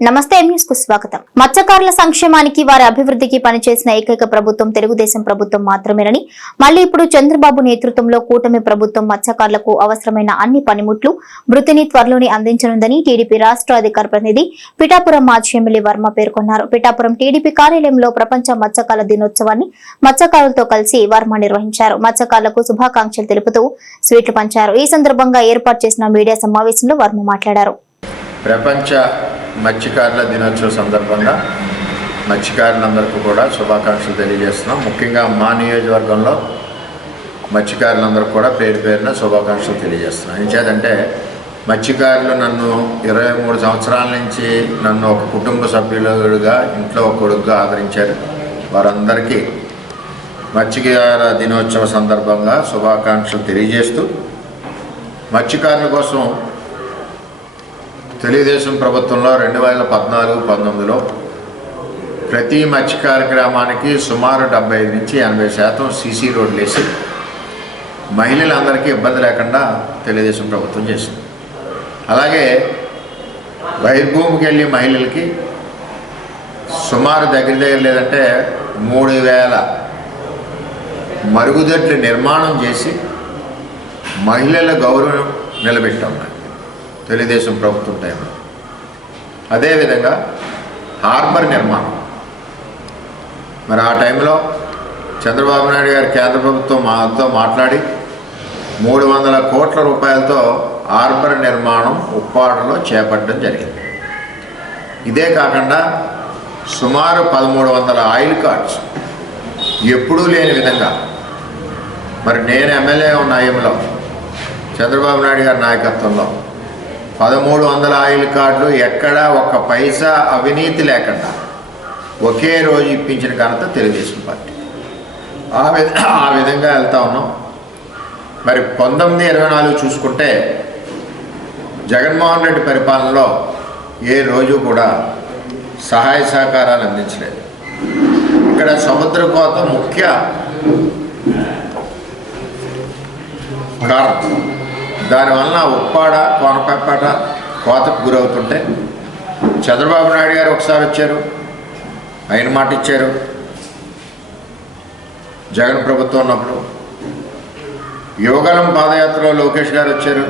నమస్తే న్యూస్ కు స్వాగతం. మత్స్యకారుల సంక్షేమానికి వారి అభివృద్ధికి పనిచేసిన ఏకైక ప్రభుత్వం తెలుగుదేశం ప్రభుత్వం మాత్రమేనని, మళ్లీ ఇప్పుడు చంద్రబాబు నేతృత్వంలో కూటమి ప్రభుత్వం మత్స్యకారులకు అవసరమైన అన్ని పనిముట్లు వృత్తిని త్వరలోనే అందించనుందని టీడీపీ రాష్ట్ర అధికార ప్రతినిధి పిఠాపురం మాజీ ఎమ్మెల్యే వర్మ పేర్కొన్నారు. పిఠాపురం టీడీపీ కార్యాలయంలో ప్రపంచ మత్స్యకారుల దినోత్సవాన్ని మత్స్యకారులతో కలిసి వర్మ నిర్వహించారు. మత్స్యకారులకు శుభాకాంక్షలు తెలుపుతూ స్వీట్లు పంచారు. ఈ సందర్భంగా ఏర్పాటు చేసిన మీడియా సమావేశంలో వర్మ మాట్లాడారు. ప్రపంచ మత్స్యకారుల దినోత్సవ సందర్భంగా మత్స్యకారులందరికీ కూడా శుభాకాంక్షలు తెలియజేస్తున్నాం. ముఖ్యంగా మా నియోజకవర్గంలో మత్స్యకారులందరికీ కూడా పేరు పేరున శుభాకాంక్షలు తెలియజేస్తున్నాం. ఏంచేదంటే మత్స్యకారులు నన్ను 23 సంవత్సరాల నుంచి నన్ను ఒక కుటుంబ సభ్యులుగా ఇంట్లో ఒక కొడుకుగా ఆదరించారు. వారందరికీ మత్స్యకారుల దినోత్సవ సందర్భంగా శుభాకాంక్షలు తెలియజేస్తూ, మత్స్యకారుల కోసం తెలుగుదేశం ప్రభుత్వంలో 2014-19లో ప్రతి మత్స్యకార గ్రామానికి సుమారు 75 నుంచి 80% సీసీ రోడ్లు వేసి మహిళలందరికీ ఇబ్బంది లేకుండా తెలుగుదేశం ప్రభుత్వం చేసింది. అలాగే బహిర్భూమికి వెళ్ళి మహిళలకి సుమారు దగ్గర లేదంటే 3000 మరుగుదొడ్ల నిర్మాణం చేసి మహిళల గౌరవం నిలబెట్టాం తెలుగుదేశం ప్రభుత్వం టైంలో. అదేవిధంగా హార్బర్ నిర్మాణం, మరి ఆ టైంలో చంద్రబాబు నాయుడు గారు కేంద్ర ప్రభుత్వం మాతో మాట్లాడి 300 కోట్ల రూపాయలతో హార్బర్ నిర్మాణం ఉప్పాడలో చేపట్టడం జరిగింది. ఇదే కాకుండా సుమారు 1300 ఆయిల్ కార్డ్స్ ఎప్పుడూ లేని విధంగా, మరి నేను ఎమ్మెల్యే ఉన్న టైంలో చంద్రబాబు నాయుడు గారి నాయకత్వంలో 1300 ఆయిల్ కార్డులు ఎక్కడా ఒక్క పైసా అవినీతి లేకుండా ఒకే రోజు ఇప్పించిన ఘనత తెలుగుదేశం పార్టీ. ఆ విధంగా వెళ్తా ఉన్నాం. మరి 1924 చూసుకుంటే జగన్మోహన్ రెడ్డి పరిపాలనలో ఏ రోజు కూడా సహాయ సహకారాలు అందించలేదు. ఇక్కడ సముద్ర కోత ముఖ్య కారణం. దానివలన ఉప్పాడ, కోనపేట కోతకు గురవుతుంటే చంద్రబాబు నాయుడు గారు ఒకసారి వచ్చారు, ఆయన మాట ఇచ్చారు. జగన్ ప్రభుత్వం ఉన్నప్పుడు యువగలం పాదయాత్రలో లోకేష్ గారు వచ్చారు,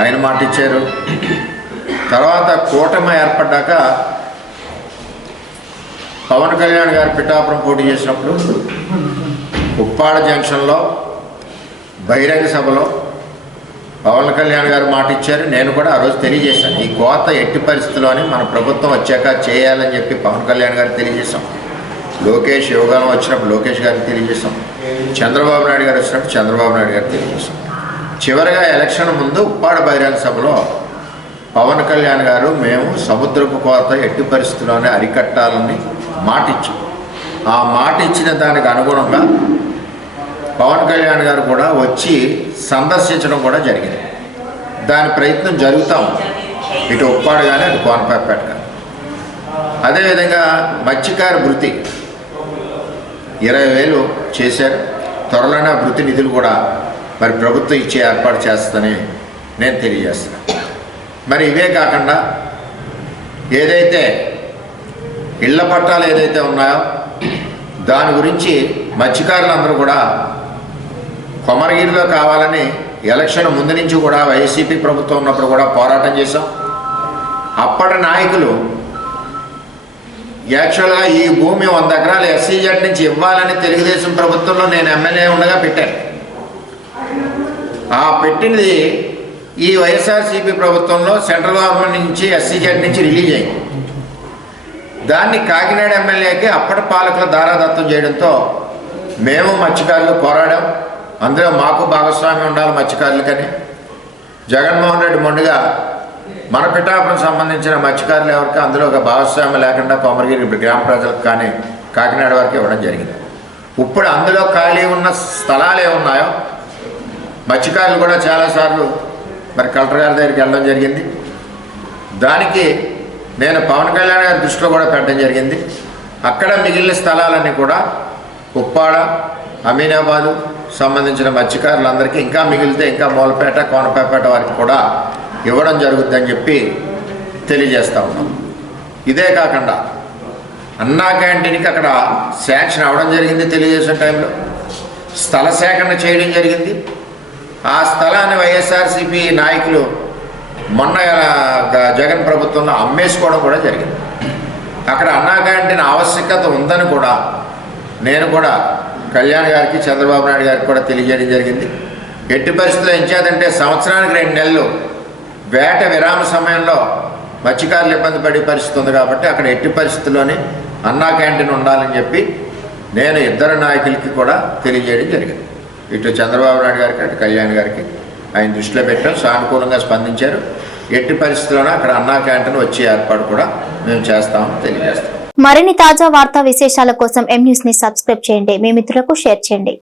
ఆయన మాట ఇచ్చారు. తర్వాత కూటమి ఏర్పడ్డాక పవన్ కళ్యాణ్ గారు పిఠాపురం పోటీ చేసినప్పుడు ఉప్పాడ జంక్షన్లో బహిరంగ సభలో పవన్ కళ్యాణ్ గారు మాట ఇచ్చారు. నేను కూడా ఆ రోజు తెలియజేశాను, ఈ కోత ఎట్టి పరిస్థితుల్లోని మన ప్రభుత్వం వచ్చాక చేయాలని చెప్పి పవన్ కళ్యాణ్ గారికి తెలియజేశాం. లోకేష్ యోగానం వచ్చినప్పుడు లోకేష్ గారికి తెలియజేశాం. చంద్రబాబు నాయుడు గారు వచ్చినప్పుడు చంద్రబాబు నాయుడు గారికి తెలియజేశాం. చివరిగా ఎలక్షన్ ముందు ఉప్పాడ బహిరంగ సభలో పవన్ కళ్యాణ్ గారు మేము సముద్రపు కోత ఎట్టి పరిస్థితుల్లోనే అరికట్టాలని మాట ఇచ్చాం. ఆ మాట ఇచ్చిన దానికి అనుగుణంగా పవన్ కళ్యాణ్ గారు కూడా వచ్చి సందర్శించడం కూడా జరిగింది. దాని ప్రయత్నం జరుగుతూ ఉంది, ఇటు ఉప్పాడ కానీ అటు కోనపేట కానీ. అదేవిధంగా మత్స్యకార వృత్తి 20,000 చేశారు. త్వరలోనే వృత్తి నిధులు కూడా మరి ప్రభుత్వం ఇచ్చే ఏర్పాటు చేస్తుందని నేను తెలియజేస్తున్నాను. మరి ఇవే కాకుండా ఏదైతే ఇళ్ల పట్టాలు ఏదైతే ఉన్నాయో దాని గురించి మత్స్యకారులందరూ కూడా కొమరగిరిలో కావాలని ఎలక్షన్ ముందు నుంచి కూడా వైసీపీ ప్రభుత్వం ఉన్నప్పుడు కూడా పోరాటం చేశాం. అప్పటి నాయకులు యాక్చువల్గా ఈ భూమి 100 ఎకరాలు ఎస్సీజెడ్ నుంచి ఇవ్వాలని తెలుగుదేశం ప్రభుత్వంలో నేను ఎమ్మెల్యే ఉండగా పెట్టాను. ఆ పెట్టినది ఈ వైఎస్ఆర్సీపీ ప్రభుత్వంలో సెంట్రల్ గవర్నమెంట్ నుంచి ఎస్సీజెడ్ నుంచి రిలీజ్ అయింది. దాన్ని కాకినాడ ఎమ్మెల్యేకి అప్పటి పాలకుల దారాదత్తం చేయడంతో మేము మత్స్యకారులు పోరాడాం. అందులో మాకు భాగస్వామ్యం ఉండాలి మత్స్యకారులకని జగన్మోహన్ రెడ్డి మొండిగా మన పిఠాపురం సంబంధించిన మత్స్యకారులు ఎవరికి అందులో ఒక భాగస్వామ్యం లేకుండా కొమరగిరి గ్రామ ప్రజలకు కానీ కాకినాడ వరకు ఇవ్వడం జరిగింది. ఇప్పుడు అందులో ఖాళీ ఉన్న స్థలాలు ఏమున్నాయో మత్స్యకారులు కూడా చాలాసార్లు మరి కలెక్టర్ గారి దగ్గరికి వెళ్ళడం జరిగింది. దానికి నేను పవన్ కళ్యాణ్ గారి దృష్టిలో కూడా పెట్టడం జరిగింది. అక్కడ మిగిలిన స్థలాలన్నీ కూడా ఉప్పాడ, అమీనాబాదు సంబంధించిన మత్స్యకారులందరికీ ఇంకా మిగిలితే ఇంకా మూలపేట, కోనపేట వారికి కూడా ఇవ్వడం జరుగుతుందని చెప్పి తెలియజేస్తూ ఉన్నాం. ఇదే కాకుండా అన్నా క్యాంటీన్కి అక్కడ శాంక్షన్ అవ్వడం జరిగింది తెలుగుదేశం టైంలో, స్థల సేకరణ చేయడం జరిగింది. ఆ స్థలాన్ని వైఎస్ఆర్సీపీ నాయకులు మొన్న జగన్ ప్రభుత్వంలో అమ్మేసుకోవడం కూడా జరిగింది. అక్కడ అన్నా క్యాంటీన్ ఆవశ్యకత ఉందని కూడా నేను కూడా కళ్యాణ్ గారికి చంద్రబాబు నాయుడు గారికి కూడా తెలియజేయడం జరిగింది. ఎట్టి పరిస్థితుల్లో ఎంచేదంటే సంవత్సరానికి 2 నెలలు వేట విరామ సమయంలో మత్స్యకారులు ఇబ్బంది పడే పరిస్థితి ఉంది కాబట్టి అక్కడ ఎట్టి పరిస్థితుల్లోనే అన్నా క్యాంటీన్ ఉండాలని చెప్పి నేను ఇద్దరు నాయకులకి కూడా తెలియజేయడం జరిగింది. ఇటు చంద్రబాబు నాయుడు గారికి అటు కళ్యాణ్ గారికి ఆయన దృష్టిలో పెట్టాం, సానుకూలంగా స్పందించారు. ఎట్టి పరిస్థితుల్లోనే అక్కడ అన్నా క్యాంటీన్ వచ్చే ఏర్పాటు కూడా మేము చేస్తామని తెలియజేస్తాం. మరిన్ని తాజా వార్తా విశేషాల కోసం M News ని సబ్స్క్రైబ్ చేయండి, మీ మిత్రులకు షేర్ చేయండి.